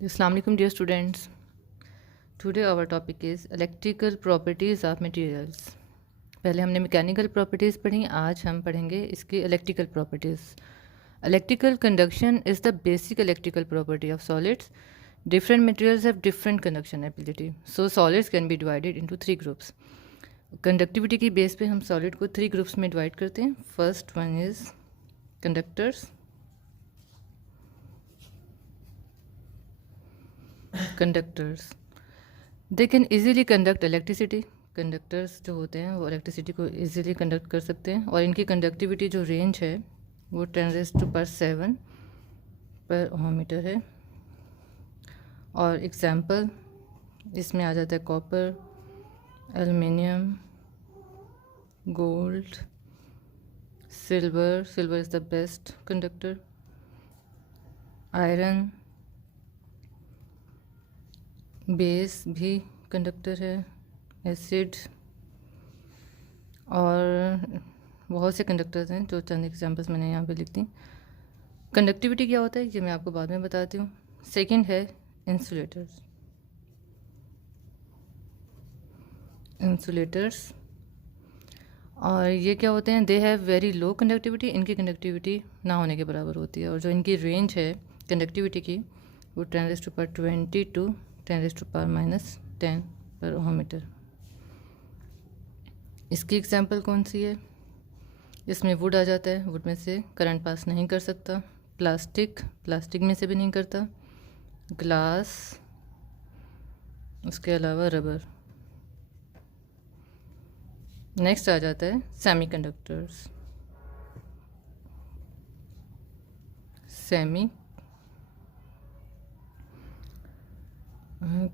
Assalamu alaikum dear students. Today our topic is electrical properties of materials. पहले हमने mechanical properties पढ़ी, आज हम पढ़ेंगे इसकी electrical properties. Electrical conduction is the basic electrical property of solids. Different materials have different conduction ability. So solids can be divided into three groups. Conductivity की base पे हम सॉलिड को थ्री ग्रुप्स में डिवाइड करते हैं. First one is conductors. They can easily conduct electricity. Conductors जो होते हैं वो इलेक्ट्रिसिटी को ईजीली कंडक्ट कर सकते हैं और इनकी कंडक्टिविटी जो रेंज है वो 10⁻⁷ पर ओम मीटर है. और एग्जांपल इसमें आ जाता है copper, aluminium, gold, silver. Silver is the best conductor. Iron, base भी कंडक्टर है, एसिड और बहुत से कंडक्टर्स हैं जो चंद एग्जांपल्स मैंने यहाँ पे लिख दी. कंडक्टिविटी क्या होता है ये मैं आपको बाद में बताती हूँ. सेकंड है इंसुलेटर्स. और ये क्या होते हैं, they have very low conductivity. इनकी कंडक्टिविटी ना होने के बराबर होती है और जो इनकी रेंज है कंडक्टिविटी की वो 10⁻20 टू 10⁻⁻10 पर ओम मीटर. इसकी एग्जांपल कौन सी है, इसमें वुड आ जाता है. वुड में से करंट पास नहीं कर सकता. प्लास्टिक में से भी नहीं करता. ग्लास, उसके अलावा रबर. नेक्स्ट आ जाता है सेमीकंडक्टर्स.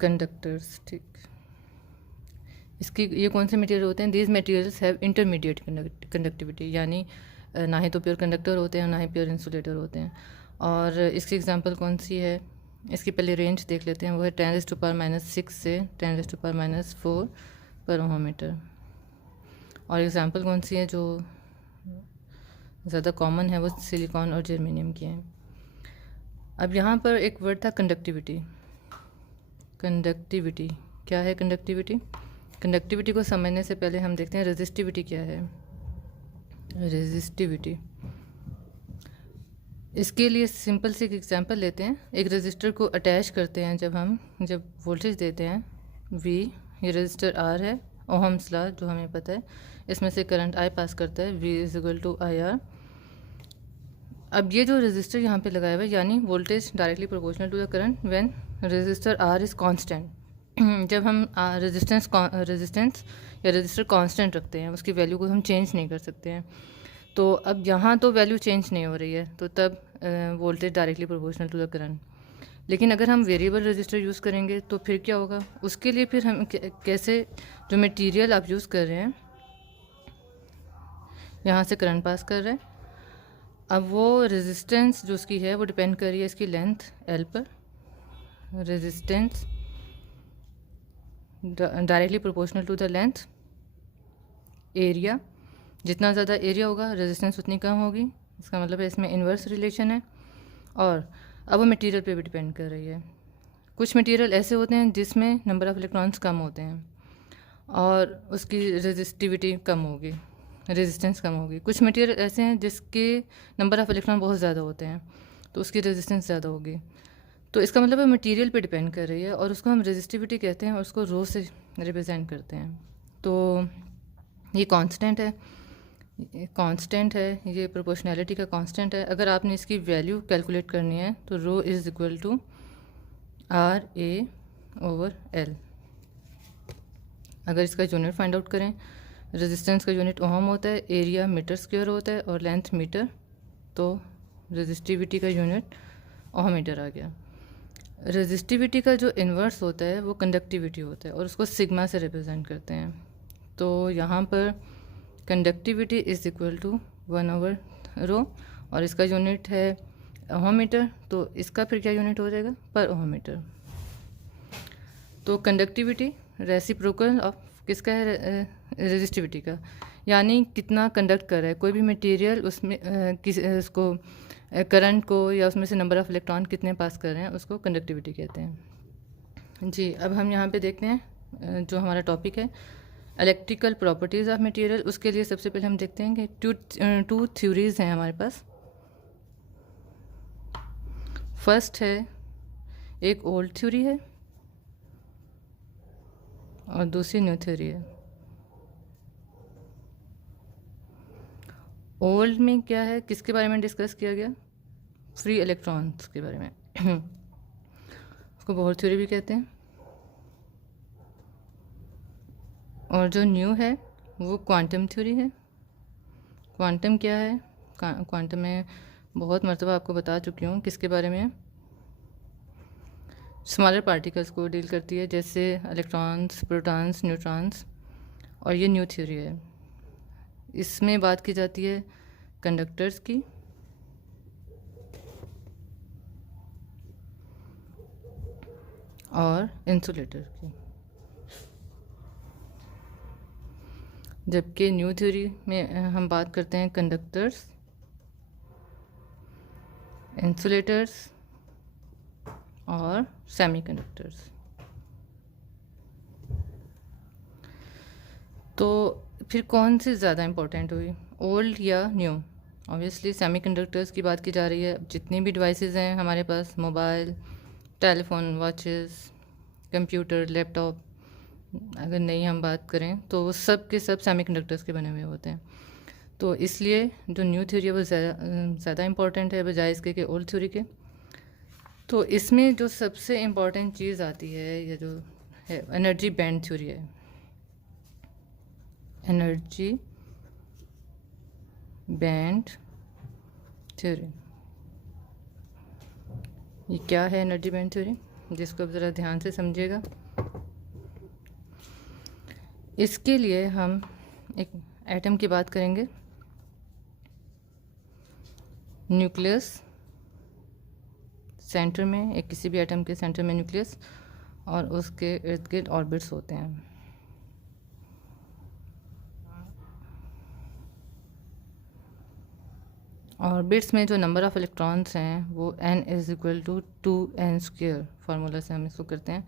कंडक्टर्स, ठीक. इसकी ये कौन से मटेरियल होते हैं, these materials have intermediate conductivity, यानी ना ही तो प्योर कंडक्टर होते हैं ना ही प्योर इंसुलेटर होते हैं. और इसकी एग्जांपल कौन सी है, इसकी पहले रेंज देख लेते हैं. वो है 10⁻⁻6 से 10⁻⁻4 पर ओम मीटर. और एग्जांपल कौन सी है जो ज़्यादा कॉमन है वो सिलिकॉन और जर्मेनियम की है. अब यहाँ पर एक वर्ड था कंडक्टिविटी. कंडक्टिविटी क्या है? कंडक्टिविटी को समझने से पहले हम देखते हैं रेजिस्टिविटी क्या है. रेजिस्टिविटी, इसके लिए सिंपल सी एक एग्जांपल लेते हैं. एक रेजिस्टर को अटैच करते हैं जब वोल्टेज देते हैं V. ये रेजिस्टर R है. ओहम्स लॉ जो हमें पता है, इसमें से करंट I पास करता है. V = IR. अब ये जो रेजिस्टर यहाँ पे लगाया हुआ है, यानी voltage directly proportional to the current when resistor R is constant. जब हम रेजिस्टेंस या रेजिस्टर कांस्टेंट रखते हैं, उसकी वैल्यू को हम चेंज नहीं कर सकते हैं. तो अब यहाँ तो वैल्यू चेंज नहीं हो रही है, तो तब voltage directly proportional to the current. लेकिन अगर हम वेरिएबल रजिस्टर यूज़ करेंगे तो फिर क्या होगा, उसके लिए फिर हम कैसे, जो मटेरियल आप यूज़ कर रहे हैं यहाँ से करंट पास कर रहे हैं, अब वो रेजिस्टेंस जो उसकी है वो डिपेंड कर रही है इसकी लेंथ L पर. Resistance directly proportional to the length. Area, जितना ज़्यादा एरिया होगा रेजिस्टेंस उतनी कम होगी. इसका मतलब है इसमें इन्वर्स रिलेशन है. और अब वो मटेरियल पे भी डिपेंड कर रही है. कुछ मटेरियल ऐसे होते हैं जिसमें नंबर ऑफ़ इलेक्ट्रॉन्स कम होते हैं और उसकी रेजिस्टिविटी कम होगी, रेजिस्टेंस कम होगी. कुछ मटेरियल ऐसे हैं जिसके नंबर ऑफ़ इलेक्ट्रॉन बहुत ज़्यादा होते हैं तो उसकी रेजिस्टेंस ज़्यादा होगी. तो इसका मतलब है मटेरियल पे डिपेंड कर रही है और उसको हम रेजिस्टिविटी कहते हैं और उसको रो से रिप्रेजेंट करते हैं. तो ये कांस्टेंट है, ये प्रोपोर्शनैलिटी का कांस्टेंट है. अगर आपने इसकी वैल्यू कैलकुलेट करनी है तो रो इज़ इक्वल टू RA/L. अगर इसका यूनिट फाइंड आउट करें, रेजिस्टेंस का यूनिट ओम होता है, एरिया मीटर स्क्वायर होता है और लेंथ मीटर, तो रेजिस्टिविटी का यूनिट ओम मीटर आ गया. रेजिस्टिविटी का जो इन्वर्स होता है वो कंडक्टिविटी होता है और उसको सिग्मा से रिप्रेजेंट करते हैं. तो यहाँ पर कंडक्टिविटी इज़ इक्वल टू 1/ρ और इसका यूनिट है ओम मीटर, तो इसका फिर क्या यूनिट हो जाएगा, पर ओम मीटर. तो कंडक्टिविटी रेसिप्रोकल ऑफ किसका है, रेजिस्टिविटी का, यानी कितना कंडक्ट कर रहा है कोई भी मटेरियल उसमें उसको करंट को या उसमें से नंबर ऑफ़ इलेक्ट्रॉन कितने पास कर रहे हैं उसको कंडक्टिविटी कहते हैं। जी, अब हम यहाँ पे देखते हैं जो हमारा टॉपिक है इलेक्ट्रिकल प्रॉपर्टीज़ ऑफ मटेरियल। उसके लिए सबसे पहले हम देखते हैं कि टू थ्योरीज़ हैं हमारे पास। फर्स्ट है, एक ओल्ड थ्योरी है और दूसरी न्यू थ्योरी है। ओल्ड में क्या है, किसके बारे में डिस्कस किया गया? फ्री इलेक्ट्रॉन्स के बारे में उसको बोहर थ्योरी भी कहते हैं। और जो न्यू है वो क्वांटम थ्योरी है। क्वांटम क्या है? क्वांटम में बहुत मर्तबा आपको बता चुकी हूँ किसके बारे में। स्मॉलर पार्टिकल्स को डील करती है, जैसे इलेक्ट्रॉन्स, प्रोटॉन्स, न्यूट्रॉन्स। और ये न्यू थ्योरी है। इसमें बात की जाती है कंडक्टर्स की और इंसुलेटर की, जबकि न्यू थ्योरी में हम बात करते हैं कंडक्टर्स, इंसुलेटर्स और सेमीकंडक्टर्स। तो फिर कौन सी ज़्यादा इम्पोर्टेंट हुई, ओल्ड या न्यू? ऑब्वियसली सेमीकंडक्टर्स की बात की जा रही है। जितनी भी डिवाइसेस हैं हमारे पास, mobile, telephone, watches, computer, laptop, अगर नहीं हम बात करें तो वो सब के सब सेमीकंडक्टर्स के बने हुए होते हैं। तो इसलिए जो न्यू थ्योरी है वो ज़्यादा इम्पॉर्टेंट है बजाय इसके कि ओल्ड थ्योरी के। तो इसमें जो सबसे इम्पॉर्टेंट चीज़ आती है, ये जो है एनर्जी बैंड थ्योरी है। एनर्जी बैंड थ्योरी, ये क्या है एनर्जी बैंड थ्योरी, जिसको अब ज़रा ध्यान से समझिएगा। इसके लिए हम एक एटम की बात करेंगे, न्यूक्लियस, सेंटर में, एक किसी भी एटम के सेंटर में न्यूक्लियस और उसके इर्द गिर्द ऑर्बिट्स होते हैं। ऑर्बिट्स में जो नंबर ऑफ़ इलेक्ट्रॉन्स हैं वो n = 2n², फार्मूला से हम इसको करते हैं।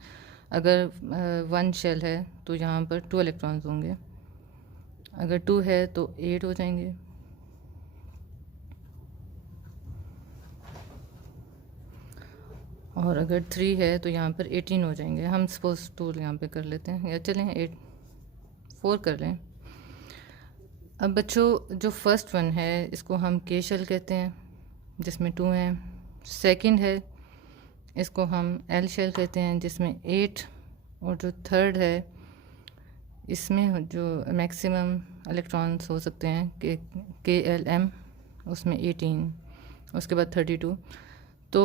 अगर 1 शेल है तो यहाँ पर 2 इलेक्ट्रॉन्स होंगे, अगर 2 है तो 8 हो जाएंगे, और अगर 3 है तो यहाँ पर 18 हो जाएंगे। हम सपोज 2 यहाँ पे कर लेते हैं, या चलें 4 कर लें। अब बच्चों, जो फर्स्ट वन है इसको हम के शेल कहते हैं, जिसमें 2 हैं। सेकंड है, इसको हम एल शेल कहते हैं, जिसमें 8। और जो थर्ड है, इसमें जो मैक्सिमम इलेक्ट्रॉन्स हो सकते हैं के एल एम, उसमें 18, उसके बाद 32। तो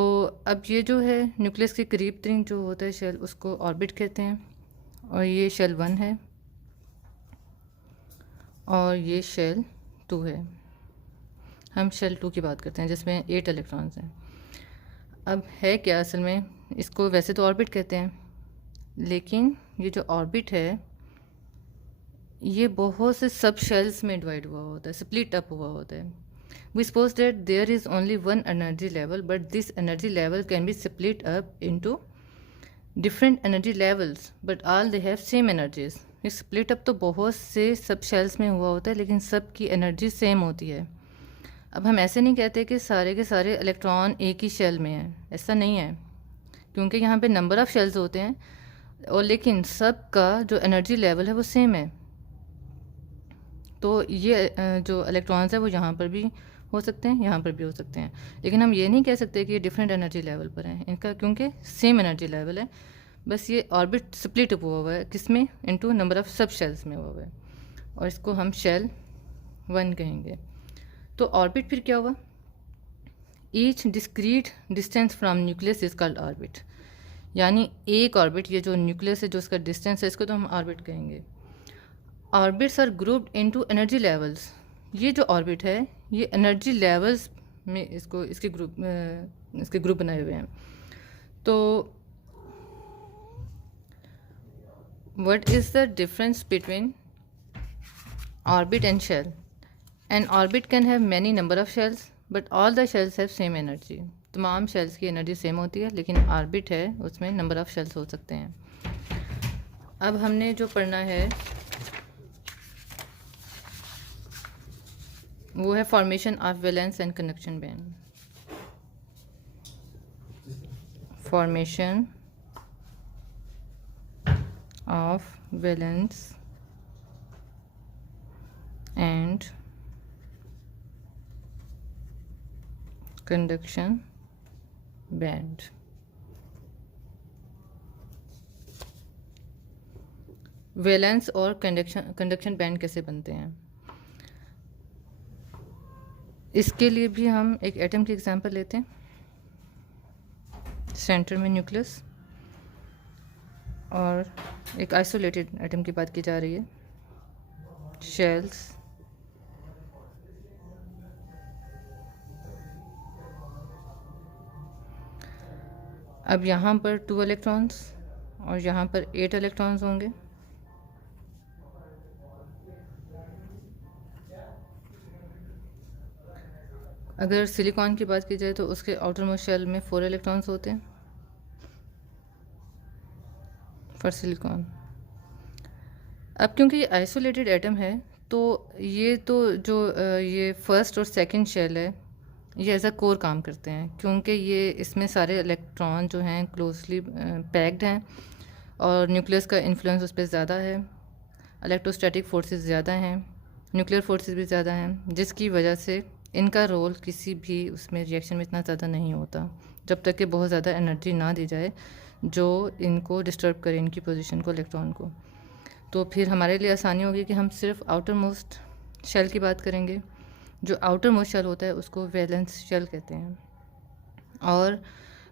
अब ये जो है न्यूक्लियस के करीब तरीन जो होता है शेल, उसको ऑर्बिट कहते हैं। और ये शेल 1 है और ये शेल 2 है। हम शेल 2 की बात करते हैं जिसमें 8 इलेक्ट्रॉन्स हैं। अब है क्या असल में, इसको वैसे तो ऑर्बिट कहते हैं, लेकिन ये जो ऑर्बिट है ये बहुत से सब शेल्स में डिवाइड हुआ होता है, स्प्लिट अप हुआ होता है। We suppose that there is only one energy level, but this energy level can be split up into different energy levels, but all they have same energies. ये split up तो बहुत से सब shells में हुआ होता है, लेकिन सब की एनर्जी सेम होती है। अब हम ऐसे नहीं कहते कि सारे के सारे इलेक्ट्रॉन एक ही शेल में हैं, ऐसा नहीं है, क्योंकि यहाँ पे नंबर ऑफ़ शेल्स होते हैं और लेकिन सब का जो एनर्जी लेवल है वो सेम है। तो ये जो इलेक्ट्रॉन्स है वो यहाँ पर भी हो सकते हैं, यहाँ पर भी हो सकते हैं, लेकिन हम ये नहीं कह सकते कि ये डिफरेंट एनर्जी लेवल पर हैं इनका, क्योंकि सेम एनर्जी लेवल है। बस ये ऑर्बिट स्प्लिट अप हुआ हुआ है, किसमें? इनटू नंबर ऑफ़ सब शेल्स में हुआ हुआ है, और इसको हम शेल 1 कहेंगे। तो ऑर्बिट फिर क्या हुआ? Each discrete distance from nucleus is called orbit. यानी एक ऑर्बिट, ये जो न्यूक्लियस है जो इसका डिस्टेंस है, इसको तो हम ऑर्बिट कहेंगे। Orbits are grouped into energy levels. ये जो ऑर्बिट है ये एनर्जी लेवल्स में इसके ग्रुप बनाए हुए हैं। तो what is the difference between orbit and shell? An orbit can have many number of shells, but all the shells have same energy. तमाम शेल्स की एनर्जी सेम होती है, लेकिन ऑर्बिट है उसमें नंबर ऑफ़ शेल्स हो सकते हैं। अब हमने जो पढ़ना है वो है formation of valence and conduction band. Formation of valence and conduction band. Valence और कंडक्शन बैंड कैसे बनते हैं, इसके लिए भी हम एक एटम की एग्जांपल लेते हैं। सेंटर में न्यूक्लियस और एक आइसोलेटेड एटम की बात की जा रही है, शेल्स। अब यहाँ पर 2 इलेक्ट्रॉन्स और यहाँ पर 8 इलेक्ट्रॉन्स होंगे। अगर सिलिकॉन की बात की जाए तो उसके आउटर मोस्ट शेल में 4 इलेक्ट्रॉन्स होते हैं फॉर सिलिकॉन। अब क्योंकि ये आइसोलेटेड एटम है तो ये फर्स्ट और सेकंड शेल है, ये एज अ कोर काम करते हैं, क्योंकि ये इसमें सारे इलेक्ट्रॉन जो हैं क्लोजली पैक्ड हैं और न्यूक्लियस का इन्फ्लुएंस उस पर ज़्यादा है, इलेक्ट्रोस्टैटिक फोर्सेस ज़्यादा हैं, न्यूक्लियर फोर्सेस भी ज़्यादा हैं, जिसकी वजह से इनका रोल किसी भी उसमें रिएक्शन में इतना ज़्यादा नहीं होता जब तक कि बहुत ज़्यादा एनर्जी ना दी जाए जो इनको डिस्टर्ब करे, इनकी पोजीशन को, इलेक्ट्रॉन को। तो फिर हमारे लिए आसानी होगी कि हम सिर्फ आउटर मोस्ट शेल की बात करेंगे। जो आउटर मोस्ट शेल होता है उसको वैलेंस शेल कहते हैं। और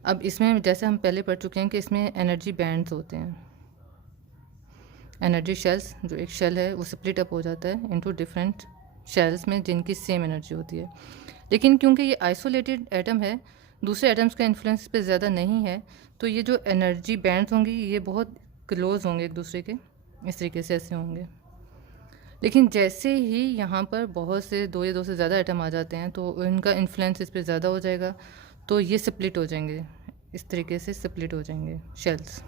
अब इसमें जैसे हम पहले पढ़ चुके हैं कि इसमें एनर्जी बैंड्स होते हैं। एनर्जी शेल्स, जो एक शेल है वो स्प्लिट अप हो जाता है इनटू डिफरेंट शेल्स में जिनकी सेम एनर्जी होती है। लेकिन क्योंकि ये आइसोलेटेड एटम है, दूसरे एटम्स का इन्फ्लुएंस पे ज़्यादा नहीं है, तो ये जो एनर्जी बैंड्स होंगी ये बहुत क्लोज होंगे एक दूसरे के, इस तरीके से ऐसे होंगे। लेकिन जैसे ही यहाँ पर बहुत से 2 या 2 से ज़्यादा एटम आ जाते हैं तो इनका इन्फ्लुएंस इस पर ज़्यादा हो जाएगा, तो ये स्प्लिट हो जाएंगे, इस तरीके से स्प्लिट हो जाएंगे शेल्स,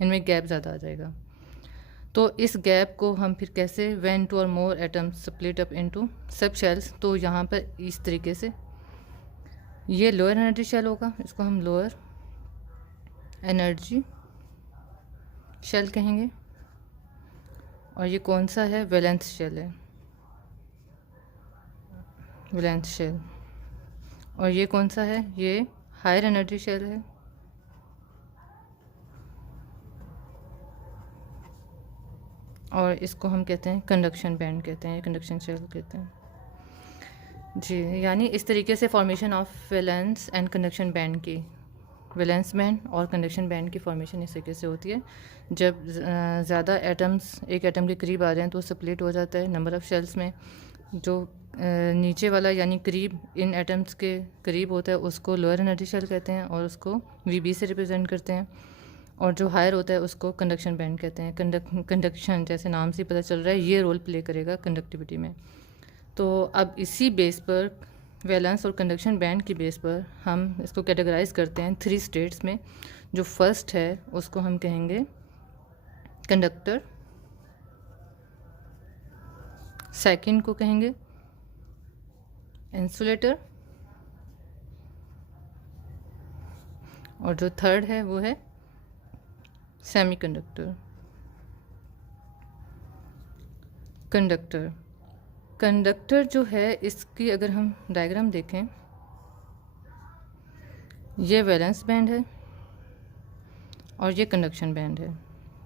इनमें गैप ज़्यादा आ जाएगा। तो इस गैप को हम फिर कैसे, व्हेन 2 और मोर एटम्स स्प्लिट अप इनटू सब शेल्स, तो यहाँ पर इस तरीके से ये लोअर एनर्जी शेल होगा, इसको हम लोअर एनर्जी शेल कहेंगे। और ये कौन सा है, वैलेंस शेल है, वैलेंस शेल। और ये कौन सा है, ये हायर एनर्जी शेल है। और इसको हम कहते हैं कंडक्शन बैंड कहते हैं, कंडक्शन शेल कहते हैं जी। यानी इस तरीके से formation of valence and conduction band की, वैलेंस बैंड और कंडक्शन बैंड की फॉर्मेशन इस तरीके से होती है। जब ज़्यादा एटम्स एक एटम के करीब आ जाएं तो स्प्लिट हो जाता है नंबर ऑफ़ शेल्स में। जो नीचे वाला यानी करीब इन एटम्स के करीब होता है उसको लोअर एनर्जी शेल कहते हैं और उसको VB से रिप्रेजेंट करते हैं। और जो हायर होता है उसको कंडक्शन बैंड कहते हैं। कंडक्शन जैसे नाम से पता चल रहा है ये रोल प्ले करेगा कंडक्टिविटी में। तो अब इसी बेस पर, वैलेंस और कंडक्शन बैंड की बेस पर हम इसको कैटेगराइज करते हैं 3 स्टेट्स में। जो फर्स्ट है उसको हम कहेंगे कंडक्टर, सेकंड को कहेंगे इंसुलेटर, और जो थर्ड है वो है सेमीकंडक्टर। कंडक्टर जो है इसकी अगर हम डायग्राम देखें, ये वैलेंस बैंड है और ये कंडक्शन बैंड है।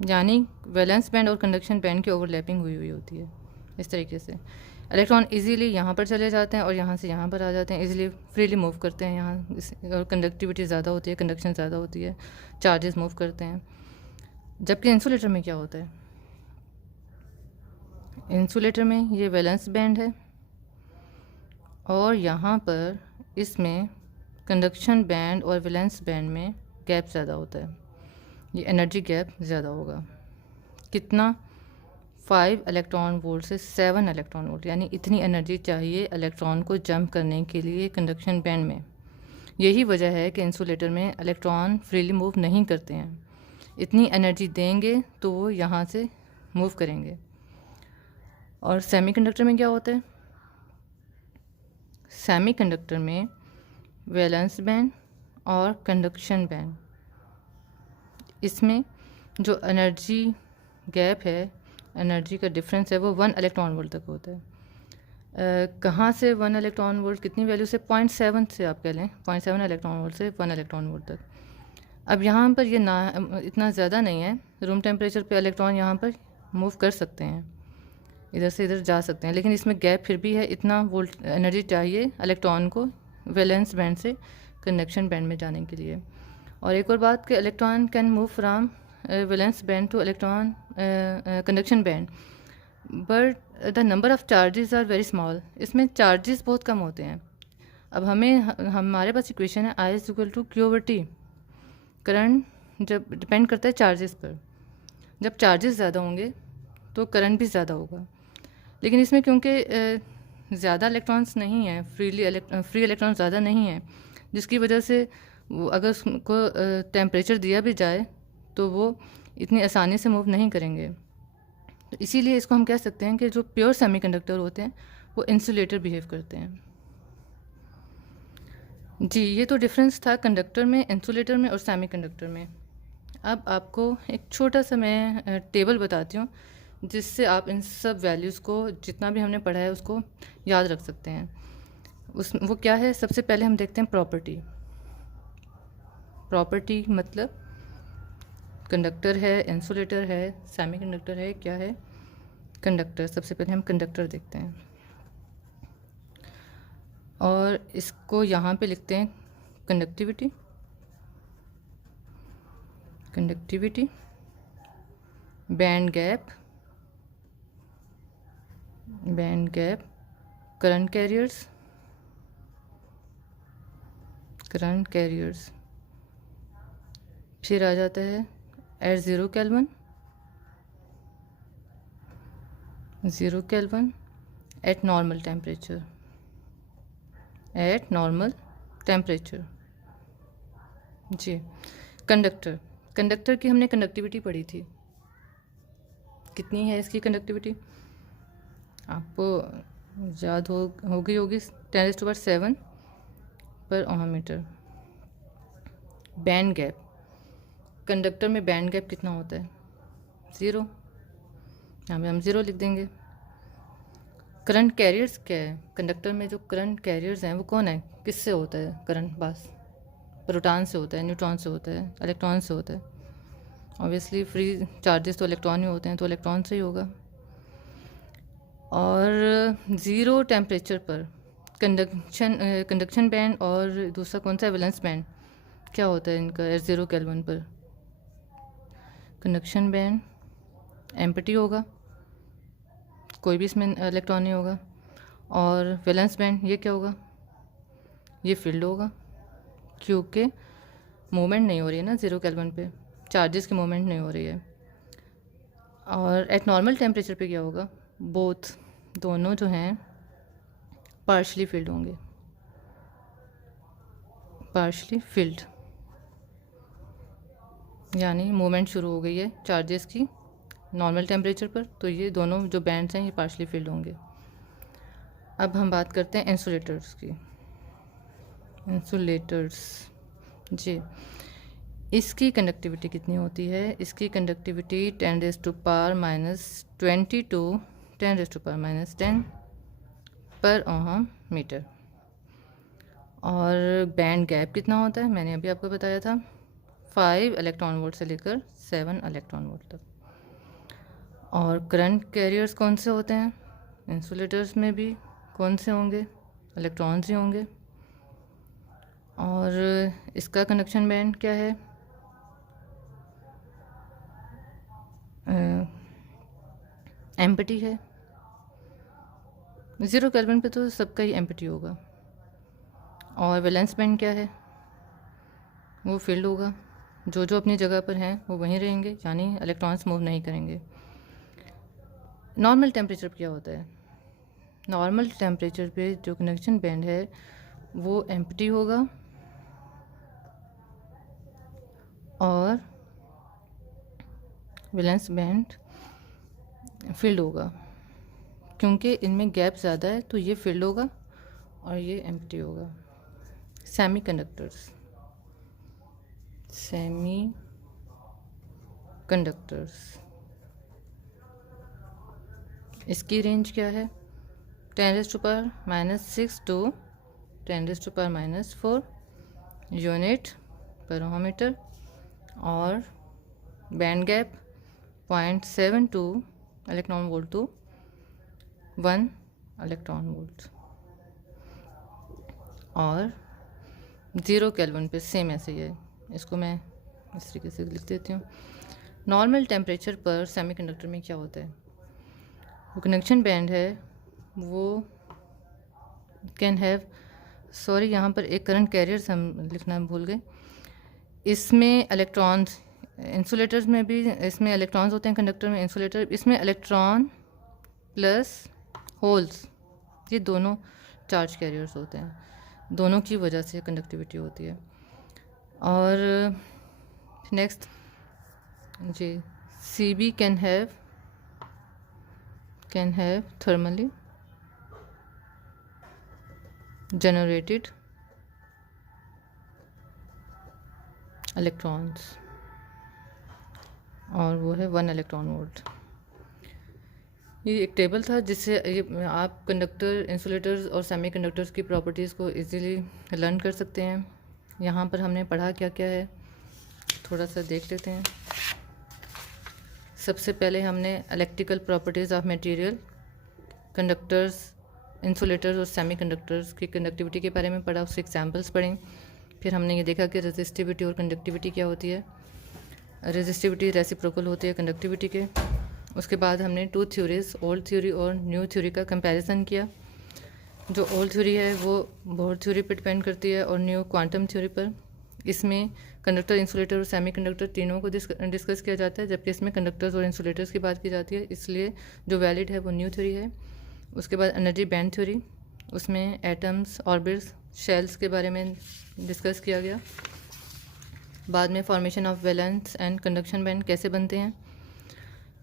यानी वैलेंस बैंड और कंडक्शन बैंड की ओवरलैपिंग हुई हुई होती है इस तरीके से। इलेक्ट्रॉन इजीली यहाँ पर चले जाते हैं और यहाँ से यहाँ पर आ जाते हैं, इजीली फ्रीली मूव करते हैं यहाँ, और कंडक्टिविटी ज़्यादा होती है, कंडक्शन ज़्यादा होती है, चार्जेस मूव करते हैं। जबकि इंसुलेटर में क्या होता है, इंसुलेटर में ये वैलेंस बैंड है और यहाँ पर इसमें कंडक्शन बैंड और वैलेंस बैंड में गैप ज़्यादा होता है। ये एनर्जी गैप ज़्यादा होगा, कितना, 5 इलेक्ट्रॉन वोल्ट से 7 इलेक्ट्रॉन वोल्ट, यानी इतनी एनर्जी चाहिए इलेक्ट्रॉन को जंप करने के लिए कंडक्शन बैंड में। यही वजह है कि इंसुलेटर में इलेक्ट्रॉन फ्रीली मूव नहीं करते हैं। इतनी एनर्जी देंगे तो वो यहाँ से मूव करेंगे। और सेमीकंडक्टर में क्या होता है? सेमीकंडक्टर में वैलेंस बैंड और कंडक्शन बैंड, इसमें जो एनर्जी गैप है, एनर्जी का डिफरेंस है, वो 1 इलेक्ट्रॉन वोल्ट तक होता है। कहाँ से 1 इलेक्ट्रॉन वोल्ट, कितनी वैल्यू से? 0.7 से आप कह लें, 0.7 इलेक्ट्रॉन वोल्ट से 1 इलेक्ट्रॉन वोल्ट तक। अब यहाँ पर ये ना इतना ज़्यादा नहीं है, रूम टेम्परेचर पे इलेक्ट्रॉन यहाँ पर मूव कर सकते हैं, इधर से इधर जा सकते हैं, लेकिन इसमें गैप फिर भी है। इतना वोल्ट एनर्जी चाहिए इलेक्ट्रॉन को वैलेंस बैंड से कंडक्शन बैंड में जाने के लिए। और एक और बात कि electron can move from valence band to electron conduction band, but the number of charges are very small. इसमें चार्जेस बहुत कम होते हैं। अब हमारे पास इक्वेशन है I is equal to Q/T। Current जब डिपेंड करता है चार्जेस पर, जब चार्जेस ज़्यादा होंगे तो करंट भी ज़्यादा होगा। लेकिन इसमें क्योंकि ज़्यादा इलेक्ट्रॉन्स नहीं हैं, फ्री इलेक्ट्रॉन ज़्यादा नहीं है, जिसकी वजह से अगर उसको टेम्परेचर दिया भी जाए तो वो इतनी आसानी से मूव नहीं करेंगे। तो इसीलिए इसको हम कह सकते हैं कि जो प्योर सेमीकंडक्टर होते हैं वो इंसुलेटर बिहेव करते हैं। जी, ये तो डिफरेंस था कंडक्टर में, इंसुलेटर में और सेमीकंडक्टर में। अब आपको एक छोटा सा मैं टेबल बताती हूँ जिससे आप इन सब वैल्यूज़ को, जितना भी हमने पढ़ा है, उसको याद रख सकते हैं। वो क्या है? सबसे पहले हम देखते हैं प्रॉपर्टी। प्रॉपर्टी मतलब कंडक्टर है, इंसुलेटर है, सेमीकंडक्टर है, क्या है? कंडक्टर। सबसे पहले हम कंडक्टर देखते हैं और इसको यहाँ पे लिखते हैं conductivity. Conductivity, band gap, current carriers, फिर आ जाता है at 0 kelvin, at normal temperature. जी, कंडक्टर की हमने कंडक्टिविटी पढ़ी थी। कितनी है इसकी कंडक्टिविटी? आपको याद होगी 10⁻⁷ पर ohm metre. Band gap, conductor में बैंड गैप कितना होता है? 0। यहाँ पे हम 0 लिख देंगे। करंट कैरियर्स क्या है? कंडक्टर में जो करंट कैरियर्स हैं वो कौन है? किससे होता है करंट पास? प्रोटॉन से होता है, न्यूट्रॉन से होता है, इलेक्ट्रॉन से होता है। ऑब्वियसली फ्री चार्जेस तो इलेक्ट्रॉन ही होते हैं, तो इलेक्ट्रॉन से ही होगा। और 0 टेम्परेचर पर कंडक्शन बैंड और दूसरा कौन सा? Valence band. क्या होता है इनका? 0 केल्विन पर कंडक्शन बैंड एम्प्टी होगा, कोई भी इसमें इलेक्ट्रॉन नहीं होगा। और वैलेंस बैंड ये क्या होगा? ये फील्ड होगा, क्योंकि मूवमेंट नहीं हो रही है ना 0 केल्विन पे, चार्जेस की मूवमेंट नहीं हो रही है। और एट नॉर्मल टेम्परेचर पे क्या होगा? दोनों जो हैं पार्शली फिल्ड होंगे, यानी मूवमेंट शुरू हो गई है चार्जेस की नॉर्मल टेम्परेचर पर, तो ये दोनों जो बैंड्स हैं ये पार्शली फिल्ड होंगे। अब हम बात करते हैं इंसुलेटर्स की। जी, इसकी कंडक्टिविटी कितनी होती है? इसकी कंडक्टिविटी 10⁻⁻22 to 10⁻⁻10 पर ओहम मीटर। और बैंड गैप कितना होता है? मैंने अभी आपको बताया था, 5 इलेक्ट्रॉन वोल्ट से लेकर 7 इलेक्ट्रॉन वोल्ट तक। और करंट कैरियर्स कौन से होते हैं? इंसुलेटर्स में भी कौन से होंगे? इलेक्ट्रॉन्स ही होंगे। और इसका कंडक्शन बैंड क्या है? एम्प्टी है। 0 केल्विन पे तो सबका ही एम्प्टी होगा। और वैलेंस बैंड क्या है? वो फील्ड होगा, जो अपनी जगह पर हैं वो वहीं रहेंगे, यानी इलेक्ट्रॉन्स मूव नहीं करेंगे। नॉर्मल टेम्परेचर क्या होता है? नॉर्मल टेम्परेचर पे जो कंडक्शन बैंड है वो एम्प्टी होगा और वैलेंस बैंड फिल्ड होगा। क्योंकि इनमें गैप ज़्यादा है तो ये फिल्ड होगा और ये एम्प्टी होगा। सेमी कंडक्टर्स इसकी रेंज क्या है? 10⁻⁻6 to 10⁻⁻4 यूनिट पर ओहममीटर और band gap 0.72 electron volt to 1 electron volt और 0 केल्विन पे सेम ऐसे ही है। इसको मैं इस तरीके से लिख देती हूँ। नॉर्मल टेम्परेचर पर सेमीकंडक्टर में क्या होता है? वो कंडक्शन बैंड है वो कैन हैव, सॉरी यहाँ पर एक करंट कैरियर्स हम लिखना भूल गए। इसमें इलेक्ट्रॉन्स, इंसुलेटर्स में भी इसमें इलेक्ट्रॉन्स होते हैं कंडक्टर में, इंसुलेटर इसमें इलेक्ट्रॉन प्लस होल्स, ये दोनों चार्ज कैरियर्स होते हैं, दोनों की वजह से कंडक्टिविटी होती है। और नेक्स्ट जी, CB can have thermally generated electrons और वो है 1 इलेक्ट्रॉन वोल्ट। ये एक टेबल था जिससे ये आप कंडक्टर, इंसुलेटर्स और सेमीकंडक्टर्स की प्रॉपर्टीज़ को इजीली लर्न कर सकते हैं। यहाँ पर हमने पढ़ा क्या क्या है, थोड़ा सा देख लेते हैं। सबसे पहले हमने electrical properties of material, conductors, insulators और सेमीकंडक्टर्स की कंडक्टिविटी के बारे में पढ़ा, उसके एग्जांपल्स पढ़े। फिर हमने ये देखा कि रेजिस्टिविटी और कंडक्टिविटी क्या होती है। रेजिस्टिविटी रेसिप्रोकल होती है कंडक्टिविटी के। उसके बाद हमने 2 थ्योरीज, ओल्ड थ्योरी और न्यू थ्योरी का कंपैरिजन किया। जो ओल्ड थ्योरी है वो बोहर थ्योरी पर डिपेंड करती है और न्यू क्वांटम थ्योरी पर। इसमें कंडक्टर, इंसुलेटर और सेमीकंडक्टर तीनों को डिस्कस किया जाता है, जबकि इसमें कंडक्टर्स और इंसुलेटर्स की बात की जाती है, इसलिए जो वैलिड है वो न्यू थ्योरी है। उसके बाद एनर्जी बैंड थ्योरी, उसमें एटम्स, ऑर्बिट्स, शेल्स के बारे में डिस्कस किया गया। बाद में formation of valence and conduction band कैसे बनते हैं,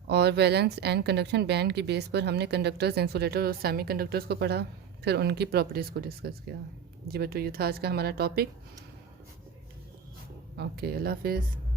और वैलेंस एंड कंडक्शन बैंड की बेस पर हमने कंडक्टर्स, इंसुलेटर और सेमीकंडक्टर्स को पढ़ा, फिर उनकी प्रॉपर्टीज़ को डिस्कस किया। जी बच्चों, ये था आज का हमारा टॉपिक। ओके, अल्लाह हाफिज़।